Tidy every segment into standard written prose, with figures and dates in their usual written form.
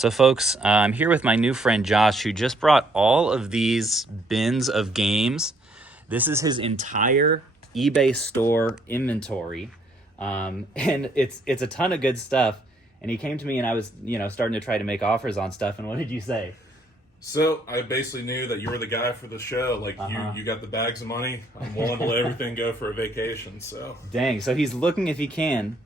So folks, I'm here with my new friend Josh, who just brought all of these bins of games. This is his entire eBay store inventory, and it's a ton of good stuff. And he came to me, and I was starting to try to make offers on stuff. And what did you say? So I basically knew that you were the guy for the show. Like you got the bags of money. I'm willing to let everything go for a vacation. So Dang! So he's looking if he can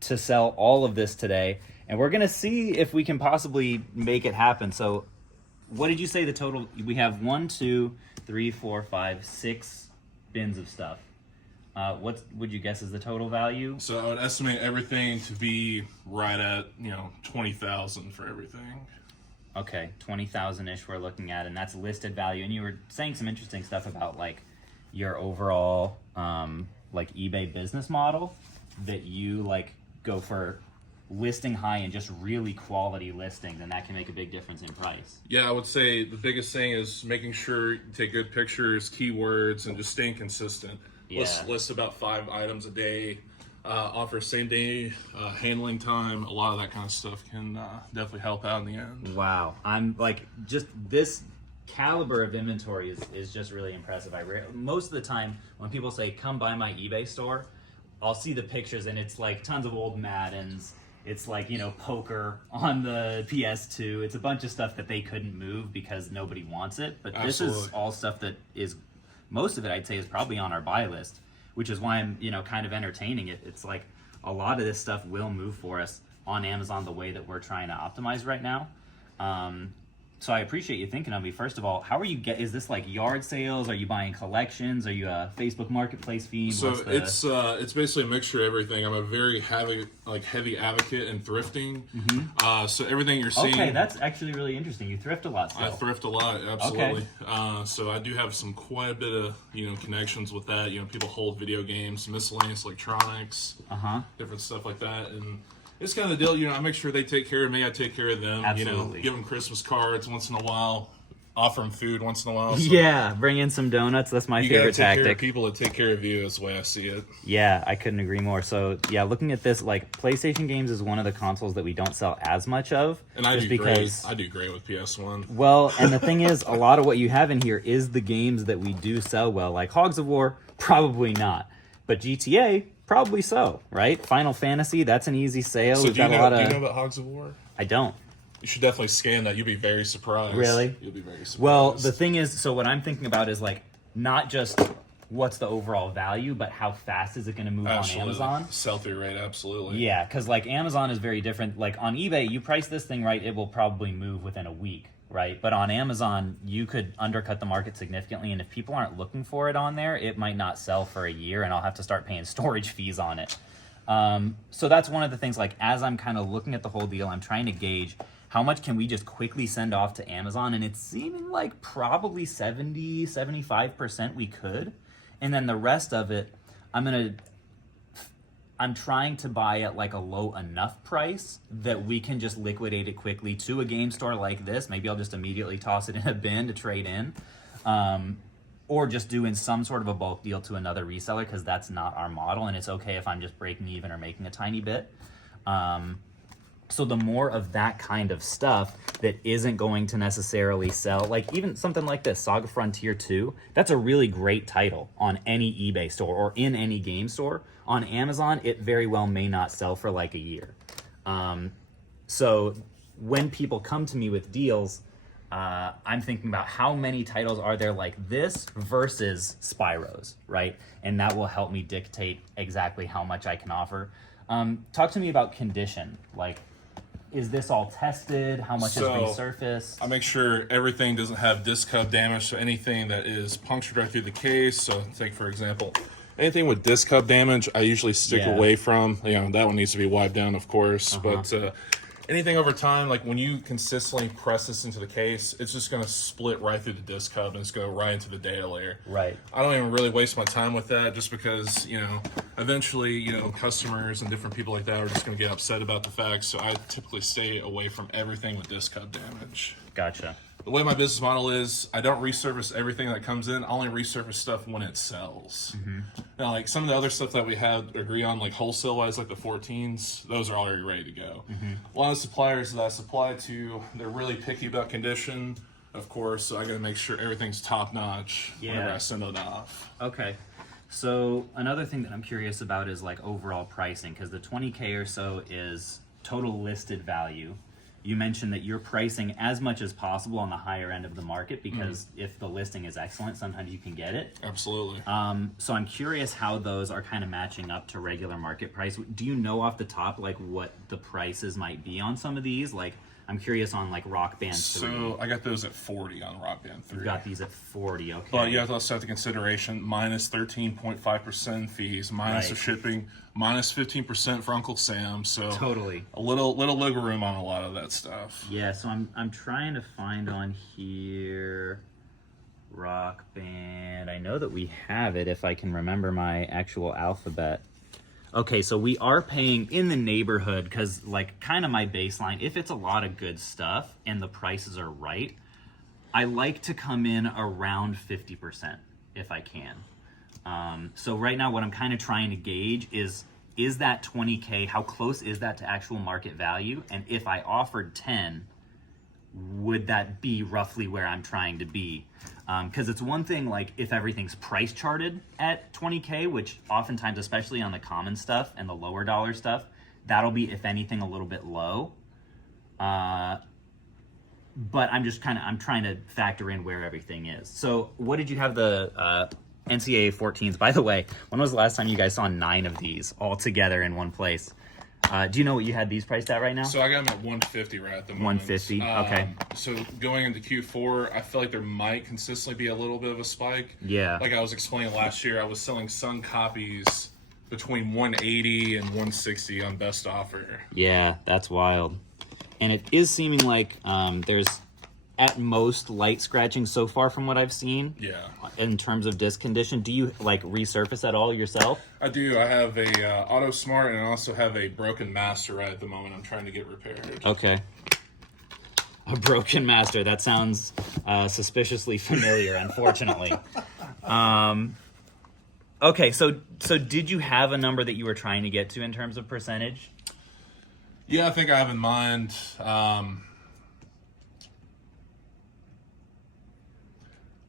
to sell all of this today. And we're going to see if we can possibly make it happen. So what did you say the total? We have 1, 2, 3, 4, 5, 6 bins of stuff. What would you guess is the total value? So I would estimate everything to be right at, 20,000 for everything. Okay, 20,000-ish we're looking at, and that's listed value. And you were saying some interesting stuff about like your overall like eBay business model, that you like go for listing high and just really quality listings, and that can make a big difference in price. Yeah, I would say the biggest thing is making sure you take good pictures, keywords, and just staying consistent. Yeah. List about 5 items a day. Offer same day handling time. A lot of that kind of stuff can definitely help out in the end. Wow, I'm like, just this caliber of inventory is just really impressive. Most of the time when people say come by my eBay store, I'll see the pictures and it's like tons of old Maddens. It's like, poker on the PS2. It's a bunch of stuff that they couldn't move because nobody wants it. But Absolutely. This is all stuff that is, most of it I'd say is probably on our buy list, which is why I'm, kind of entertaining it. It's like a lot of this stuff will move for us on Amazon the way that we're trying to optimize right now. So I appreciate you thinking of me. First of all, how are you is this like yard sales? Are you buying collections? Are you a Facebook Marketplace feed? So it's basically a mixture of everything. I'm a very heavy advocate in thrifting. Mm-hmm. So everything you're seeing. Okay, that's actually really interesting. You thrift a lot still. I thrift a lot, absolutely. Okay. So I do have quite a bit of connections with that. People hold video games, miscellaneous electronics, different stuff like that, and it's kind of the deal. I make sure they take care of me. I take care of them. Absolutely. Give them Christmas cards once in a while. Offer them food once in a while. So yeah, bring in some donuts. That's my favorite tactic. You gotta take care of people that take care of you. Is the way I see it. Yeah, I couldn't agree more. So yeah, looking at this, like PlayStation games is one of the consoles that we don't sell as much of. And I do great. I do great with PS1. Well, and the thing is, a lot of what you have in here is the games that we do sell well. Like Hogs of War, probably not, but GTA. Probably so, right? Final Fantasy, that's an easy sale. So do you know about Hogs of War? I don't. You should definitely scan that. You'll be very surprised. Really? You'll be very surprised. Well, the thing is, so what I'm thinking about is like not just what's the overall value, but how fast is it going to move on Amazon? Sell-through rate, absolutely. Yeah, because like Amazon is very different. Like on eBay, you price this thing right, it will probably move within a week. Right, but on Amazon, you could undercut the market significantly, and if people aren't looking for it on there, it might not sell for a year, and I'll have to start paying storage fees on it. So that's one of the things, like, as I'm kind of looking at the whole deal, I'm trying to gauge how much can we just quickly send off to Amazon, and it's seeming like probably 70-75% we could, and then the rest of it, I'm trying to buy at like a low enough price that we can just liquidate it quickly to a game store like this. Maybe I'll just immediately toss it in a bin to trade in, or just do in some sort of a bulk deal to another reseller, because that's not our model, and it's okay if I'm just breaking even or making a tiny bit. So the more of that kind of stuff that isn't going to necessarily sell, like even something like this, Saga Frontier 2, that's a really great title on any eBay store or in any game store. On Amazon, it very well may not sell for like a year. So when people come to me with deals, I'm thinking about how many titles are there like this versus Spyros, right? And that will help me dictate exactly how much I can offer. Talk to me about condition. Like, is this all tested? How much is resurfaced? I make sure everything doesn't have disc hub damage, so anything that is punctured right through the case. So take, for example, anything with disc hub damage, I usually stick away from. That one needs to be wiped down, of course. But anything over time, like when you consistently press this into the case, it's just going to split right through the disc hub and it's going to right into the data layer. Right. I don't even really waste my time with that, just because, eventually, customers and different people like that are just going to get upset about the fact. So I typically stay away from everything with disc hub damage. Gotcha. The way my business model is, I don't resurface everything that comes in. I only resurface stuff when it sells. Now, like some of the other stuff that we have agree on, like wholesale wise, like the 14s, those are already ready to go. A lot of suppliers that I supply to, they're really picky about condition, of course. So I got to make sure everything's top notch whenever I send it off. Okay. So another thing that I'm curious about is like overall pricing, because the 20K or so is total listed value. You mentioned that you're pricing as much as possible on the higher end of the market because if the listing is excellent, sometimes you can get it. Absolutely. So I'm curious how those are kind of matching up to regular market price. Do you know off the top like what the prices might be on some of these? Like I'm curious on like Rock Band 3. So I got those at 40 on Rock Band 3. You got these at 40, okay. But you have to also have the consideration minus 13.5% fees, minus the shipping, minus 15% for Uncle Sam. So totally a little wiggle room on a lot of that stuff. Yeah, so I'm trying to find on here Rock Band. I know that we have it if I can remember my actual alphabet. Okay, so we are paying in the neighborhood because, like, kind of my baseline, if it's a lot of good stuff and the prices are right, I like to come in around 50% if I can. So right now what I'm kind of trying to gauge is that 20K, how close is that to actual market value? And if I offered 10, would that be roughly where I'm trying to be? Because it's one thing, like, if everything's price charted at 20K, which oftentimes, especially on the common stuff and the lower dollar stuff, that'll be, if anything, a little bit low. But I'm trying to factor in where everything is. So what did you have the NCAA 14s? By the way, when was the last time you guys saw 9 of these all together in one place? Do you know what you had these priced at right now? So I got them at 150 right at the moment. 150, okay. So going into Q4, I feel like there might consistently be a little bit of a spike. Yeah. Like I was explaining last year, I was selling some copies between 180 and 160 on best offer. Yeah, that's wild. And it is seeming like there's at most light scratching so far from what I've seen. Yeah. In terms of disc condition, do you like resurface at all yourself? I do. I have a Auto Smart and I also have a broken master right at the moment. I'm trying to get repaired. Okay. A broken master. That sounds suspiciously familiar, unfortunately. Okay, so did you have a number that you were trying to get to in terms of percentage? Yeah, I think I have in mind.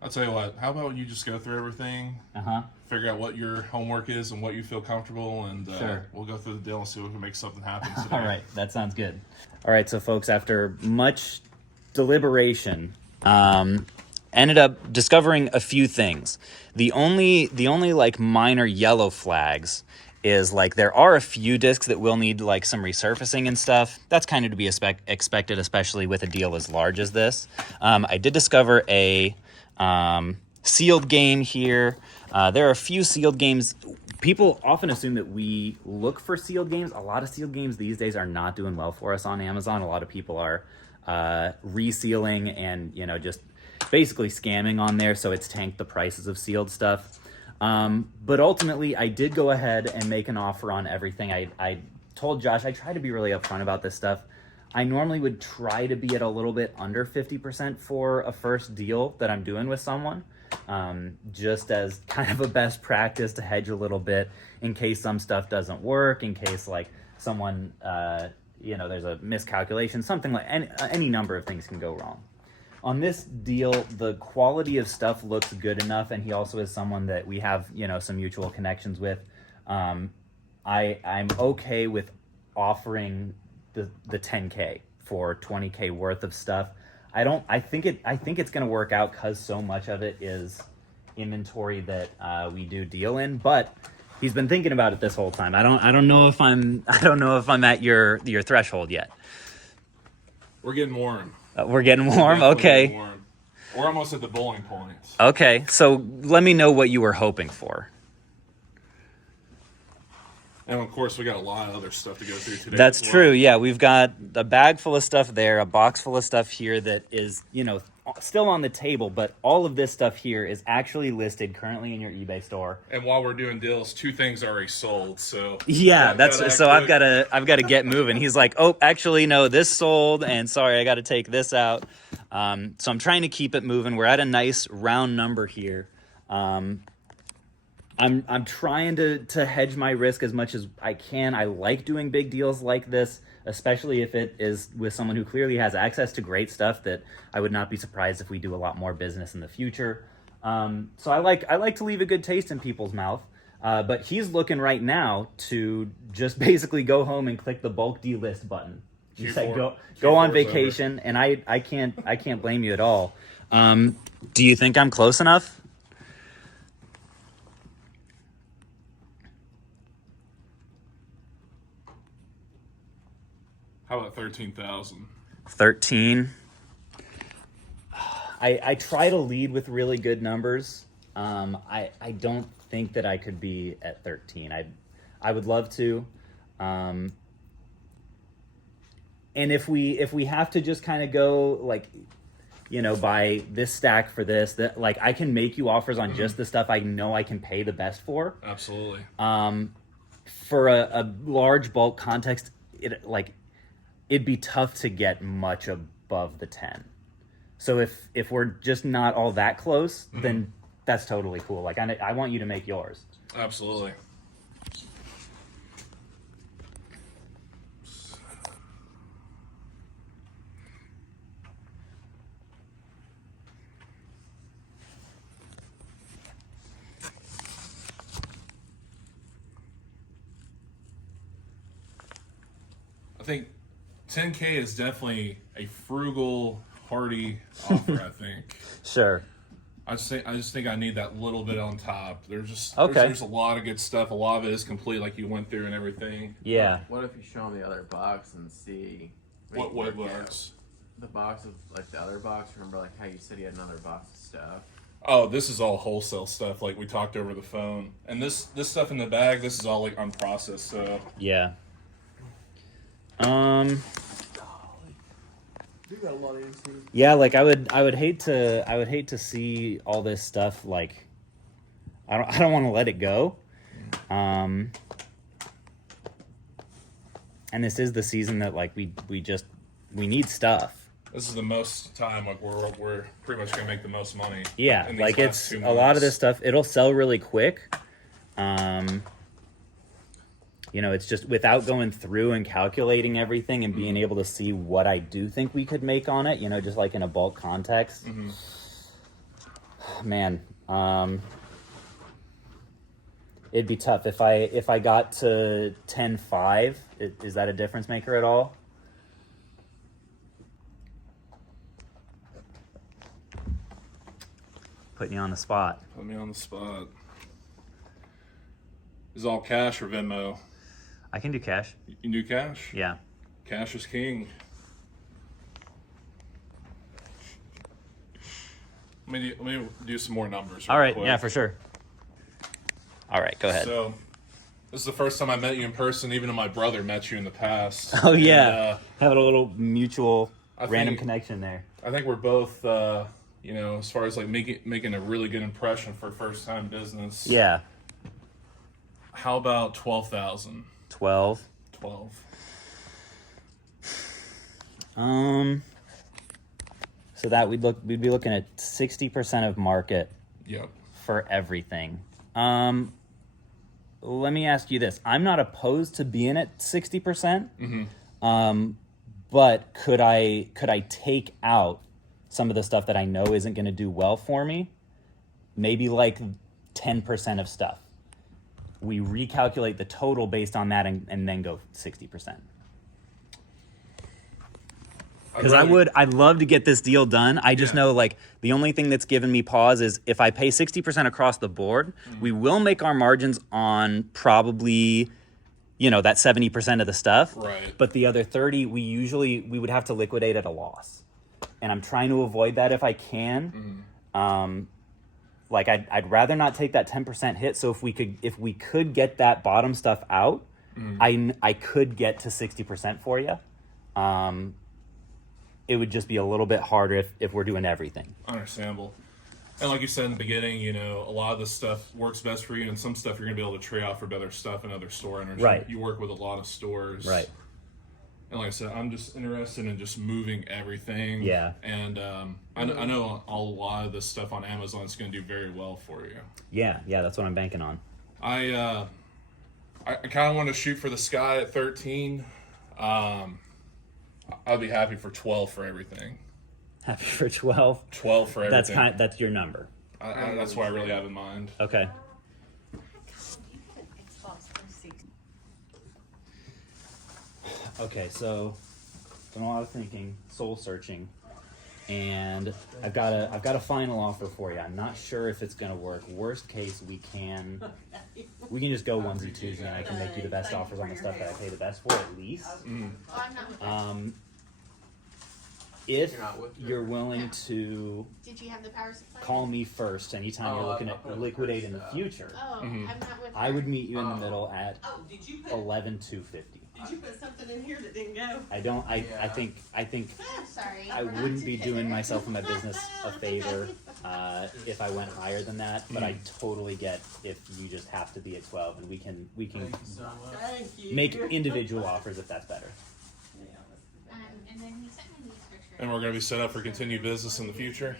I'll tell you what, how about you just go through everything, figure out what your homework is and what you feel comfortable, and we'll go through the deal and see if we can make something happen today. All right, that sounds good. All right, so folks, after much deliberation, ended up discovering a few things. The only like minor yellow flags is like there are a few discs that will need like some resurfacing and stuff. That's kind of to be expected, especially with a deal as large as this. I did discover a sealed game here. There are a few sealed games. People often assume that we look for sealed games. A lot of sealed games these days are not doing well for us on Amazon. A lot of people are resealing and just basically scamming on there, so it's tanked the prices of sealed stuff. But ultimately, I did go ahead and make an offer on everything. I told Josh I try to be really upfront about this stuff. I normally would try to be at a little bit under 50% for a first deal that I'm doing with someone, just as kind of a best practice to hedge a little bit in case some stuff doesn't work, in case like someone, there's a miscalculation, something like any number of things can go wrong. On this deal, the quality of stuff looks good enough, and he also is someone that we have, some mutual connections with. I'm okay with offering the 10K for 20K worth of stuff. I think it's going to work out because so much of it is inventory that we do deal in, but he's been thinking about it this whole time. I don't know if I'm at your threshold yet. We're getting warm. We're getting warm. Okay. Getting warm. We're almost at the bowling point. Okay, so let me know what you were hoping for. And of course, we got a lot of other stuff to go through today. That's true. Yeah, we've got a bag full of stuff there, a box full of stuff here that is, still on the table, but all of this stuff here is actually listed currently in your eBay store. And while we're doing deals, 2 things are already sold. So yeah, I've got to get moving. He's like, oh, actually, no, this sold, and sorry, I got to take this out. So I'm trying to keep it moving. We're at a nice round number here. I'm trying to hedge my risk as much as I can. I like doing big deals like this, especially if it is with someone who clearly has access to great stuff that I would not be surprised if we do a lot more business in the future. So I like to leave a good taste in people's mouth. But he's looking right now to just basically go home and click the bulk delist button. He said go on vacation, and I can't blame you at all. Do you think I'm close enough? How about 13,000? 13. I try to lead with really good numbers. I don't think that I could be at 13. I would love to. And if we have to just kind of go like, buy this stack for this, that like I can make you offers on just the stuff I know I can pay the best for. Absolutely. For a large bulk context, it'd be tough to get much above the 10. So if we're just not all that close, then that's totally cool. Like I want you to make yours. Absolutely. I think 10K is definitely a frugal, hearty offer. I think. Sure. I just think I need that little bit on top. There's a lot of good stuff. A lot of it is complete, like you went through and everything. Yeah. What if you show them the other box and see What box? The box of like the other box. Remember, like how you said you had another box of stuff. Oh, this is all wholesale stuff, like we talked over the phone. And this stuff in the bag, this is all like unprocessed. So Yeah. Yeah, like I would hate to see all this stuff. Like I don't want to let it go. And this is the season that like we need stuff. this is the most time like we're pretty much gonna make the most money. Yeah, in these like last it's 2 a months. lot of this stuff. It'll sell really quick. It's just without going through and calculating everything and being able to see what I do think we could make on it, just like in a bulk context. Man, it'd be tough if I got to 10.5. Is that a difference maker at all? Putting you on the spot. Put me on the spot. Is it all cash or Venmo? I can do cash. You can do cash? Yeah. Cash is king. Let me do some more numbers. All right. quick. Yeah, for sure. All right. Go ahead. So, this is the first time I met you in person, even though my brother met you in the past. Oh, yeah. And, having a little mutual random think- connection there. I think we're both, as far as like making a really good impression for first time business. Yeah. How about 12,000? 12. 12. So that we'd be looking at 60% of market Yep. for everything. Let me ask you this. I'm not opposed to being at 60%. But could I take out some of the stuff that I know isn't going to do well for me? Maybe like 10% of stuff. We recalculate the total based on that and then go 60%. Because I'd love to get this deal done. I just know like the only thing that's given me pause is if I pay 60% across the board, we will make our margins on probably, that 70% of the stuff. Right. But the other 30, we would have to liquidate at a loss. And I'm trying to avoid that if I can. I'd rather not take that 10% hit. So if we could get that bottom stuff out, I could get to 60% for you. It would just be a little bit harder if we're doing everything. Understandable. And like you said in the beginning, a lot of this stuff works best for you, and some stuff you're going to be able to trade off for better stuff and other store owners. Right. You work with a lot of stores. Right. And like I said, I'm just interested in just moving everything. Yeah. And I know a lot of this stuff on Amazon is going to do very well for you. Yeah, that's what I'm banking on. I kind of want to shoot for the sky at 13. I'd be happy for 12 for everything. Happy for 12? 12 for everything. That's your number. That's what I really have in mind. Okay. Okay, so done a lot of thinking, soul searching, and I've got a final offer for you. I'm not sure if it's gonna work. Worst case, we can just go onesie twosie, and I can make you the best offers on the stuff that I pay the best for at least. If you're willing to Did you have the power supply? call me first anytime you're looking at liquidate in the future, I'm not with I her. would meet you in the middle at Did you put 11,250. Did you put something in here that didn't go? I think I'm sorry. I wouldn't be doing myself and my business a favor if I went higher than that, but I totally get if you just have to be at 12, and we can Thank you. make individual offers if that's better. And then he sent me these pictures. And we're going to be set up for continued business in the future.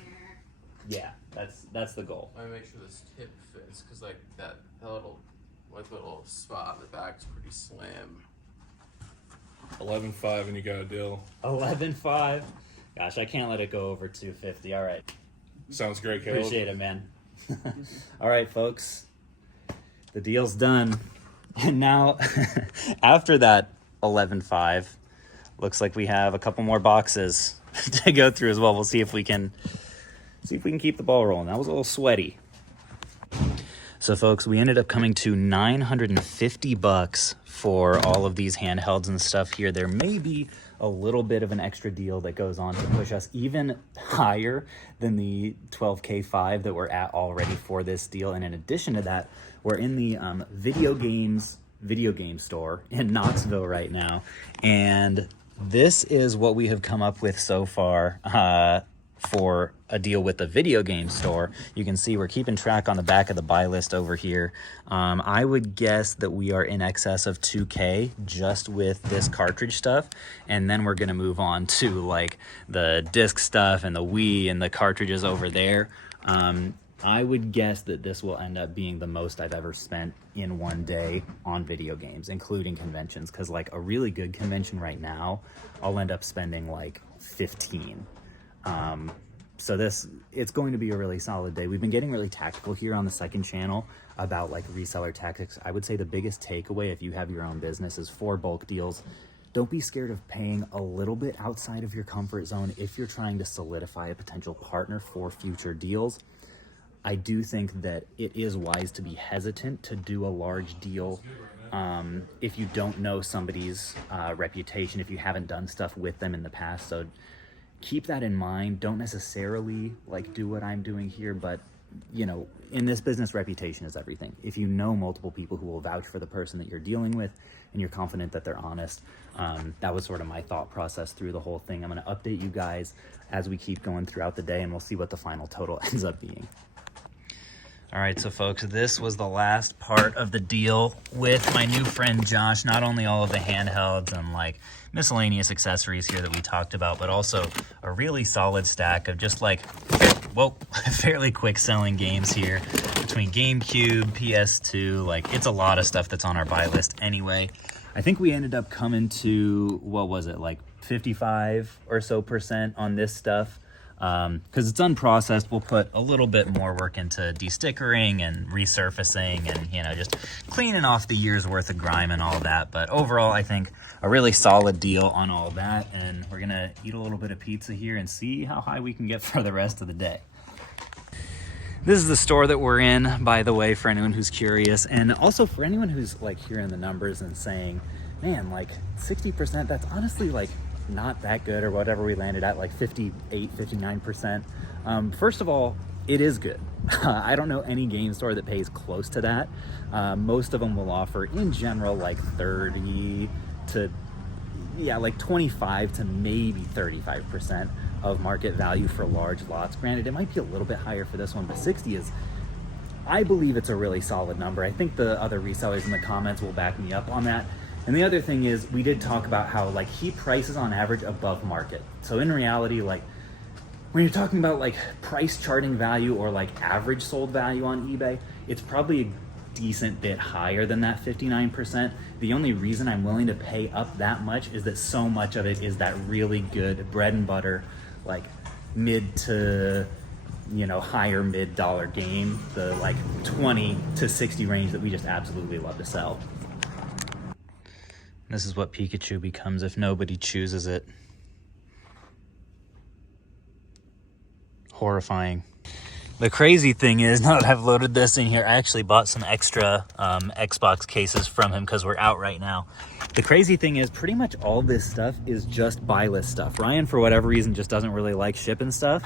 Yeah, that's the goal. Let me make sure this tip fits, because like that little spot in the back is pretty slim. 11.5 and you got a deal. 11.5. Gosh, I can't let it go over 250. All right. Sounds great, Caleb. Appreciate it, man. All right, folks. The deal's done. And now, after that 11.5, looks like we have a couple more boxes to go through as well. We'll see if we can keep the ball rolling. That was a little sweaty. So, folks, we ended up coming to $950 for all of these handhelds and stuff here. There may be a little bit of an extra deal that goes on to push us even higher than the 12K5 that we're at already for this deal. And in addition to that, we're in the video game store in Knoxville right now. And this is what we have come up with so far for a deal with the video game store. You can see we're keeping track on the back of the buy list over here. I would guess that we are in excess of 2K just with this cartridge stuff, and then we're gonna move on to like the disc stuff and the Wii and the cartridges over there. I would guess that this will end up being the most I've ever spent in one day on video games, including conventions, because like a really good convention right now, I'll end up spending like 15. So it's going to be a really solid day. We've been getting really tactical here on the second channel about like reseller tactics. I would say the biggest takeaway if you have your own business is for bulk deals, don't be scared of paying a little bit outside of your comfort zone if you're trying to solidify a potential partner for future deals. I do think that it is wise to be hesitant to do a large deal if you don't know somebody's reputation, if you haven't done stuff with them in the past. So keep that in mind. Don't necessarily like do what I'm doing here, but you know, in this business, reputation is everything. If you know multiple people who will vouch for the person that you're dealing with and you're confident that they're honest, that was sort of my thought process through the whole thing. I'm going to update you guys as we keep going throughout the day, and we'll see what the final total ends up being. All right, so folks, this was the last part of the deal with my new friend Josh. Not only all of the handhelds and like miscellaneous accessories here that we talked about, but also a really solid stack of just like, well, fairly quick selling games here between GameCube, PS2. Like, it's a lot of stuff that's on our buy list anyway. I think we ended up coming to, what was it, like 55 or so % on this stuff. Because it's unprocessed, we'll put a little bit more work into destickering and resurfacing and, you know, just cleaning off the year's worth of grime and all that. But overall, I think a really solid deal on all that. And we're going to eat a little bit of pizza here and see how high we can get for the rest of the day. This is the store that we're in, by the way, for anyone who's curious. And also for anyone who's like hearing the numbers and saying, man, like 60%, that's honestly like not that good, or whatever we landed at, like 58, 59%. First of all, it is good. I don't know any game store that pays close to that. Most of them will offer in general like 30 to, yeah, like 25 to maybe 35% of market value for large lots. Granted, it might be a little bit higher for this one, but 60 is, I believe it's a really solid number. I think the other resellers in the comments will back me up on that. And the other thing is, we did talk about how like he prices on average above market. So in reality, like when you're talking about like price charting value or like average sold value on eBay, it's probably a decent bit higher than that 59%. The only reason I'm willing to pay up that much is that so much of it is that really good bread and butter, like mid to, you know, higher mid dollar game, the like 20 to 60 range that we just absolutely love to sell. This is what Pikachu becomes if nobody chooses it. Horrifying. The crazy thing is, now that I've loaded this in here, I actually bought some extra Xbox cases from him because we're out right now. The crazy thing is, pretty much all this stuff is just buy list stuff. Ryan, for whatever reason, just doesn't really like shipping stuff.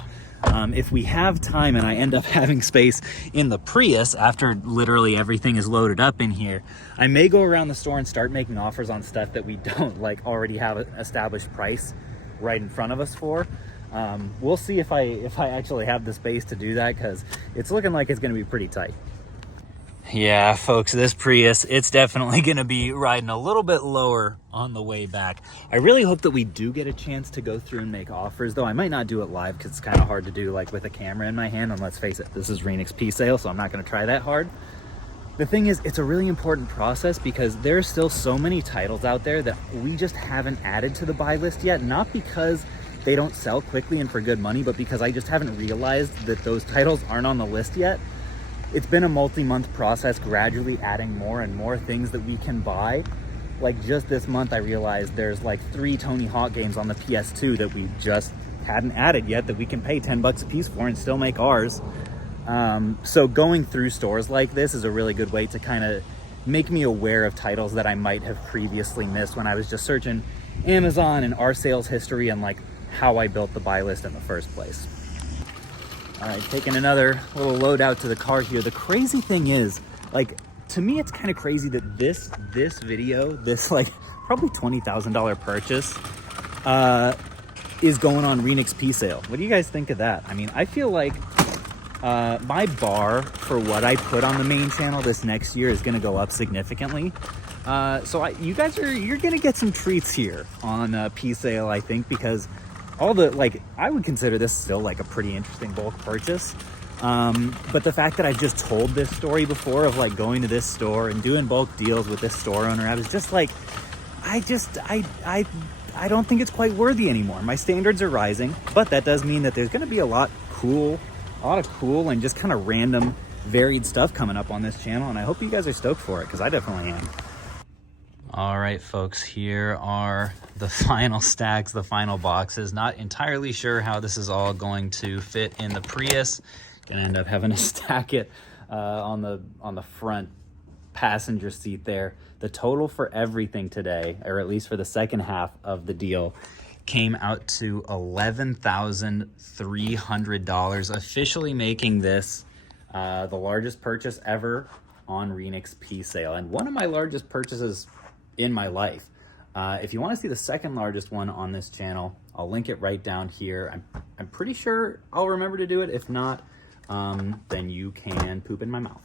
If we have time and I end up having space in the Prius after literally everything is loaded up in here, I may go around the store and start making offers on stuff that we don't like already have an established price right in front of us for. We'll see if I actually have the space to do that, because it's looking like it's going to be pretty tight. Yeah, folks, this Prius, it's definitely going to be riding a little bit lower on the way back. I really hope that we do get a chance to go through and make offers, though I might not do it live because it's kind of hard to do like with a camera in my hand. And let's face it, this is Renix P-Sale, so I'm not going to try that hard. The thing is, it's a really important process because there are still so many titles out there that we just haven't added to the buy list yet, not because they don't sell quickly and for good money, but because I just haven't realized that those titles aren't on the list yet. It's been a multi-month process, gradually adding more and more things that we can buy. Like just this month, I realized there's like 3 Tony Hawk games on the PS2 that we just hadn't added yet that we can pay 10 bucks a piece for and still make ours. So going through stores like this is a really good way to kind of make me aware of titles that I might have previously missed when I was just searching Amazon and our sales history and like how I built the buy list in the first place. All right, taking another little load out to the car here. The crazy thing is, like, to me, it's kind of crazy that this video, this like probably $20,000 purchase, is going on Renix P-Sale. What do you guys think of that? I mean, I feel like my bar for what I put on the main channel this next year is going to go up significantly. So you're going to get some treats here on P-Sale, I think, because all the, like, I would consider this still like a pretty interesting bulk purchase. But the fact that I've just told this story before of like going to this store and doing bulk deals with this store owner, I was just like, I don't think it's quite worthy anymore. My standards are rising, but that does mean that there's going to be a lot of cool and just kind of random varied stuff coming up on this channel. And I hope you guys are stoked for it, because I definitely am. All right, folks, here are the final stacks, the final boxes. Not entirely sure how this is all going to fit in the Prius. Gonna end up having to stack it on the front passenger seat there. The total for everything today, or at least for the second half of the deal, came out to $11,300, officially making this the largest purchase ever on Renix P-Sale, and one of my largest purchases in my life. If you want to see the second largest one on this channel, I'll link it right down here. I'm pretty sure I'll remember to do it. If not, then you can poop in my mouth.